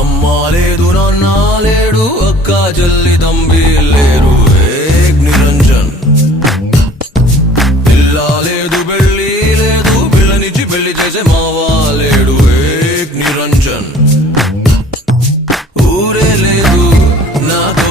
అమ్మా లేదు నాన్న లేడు అక్క చెల్లి తంబి లేరు ఏక్ నిరంజన్ ఇల్లా లేదు పెళ్ళి లేదు పిల్లనిచ్చి పెళ్లి చేసే మావా లేడు ఏక్ నిరంజన్ ఊరే లేదు నాకు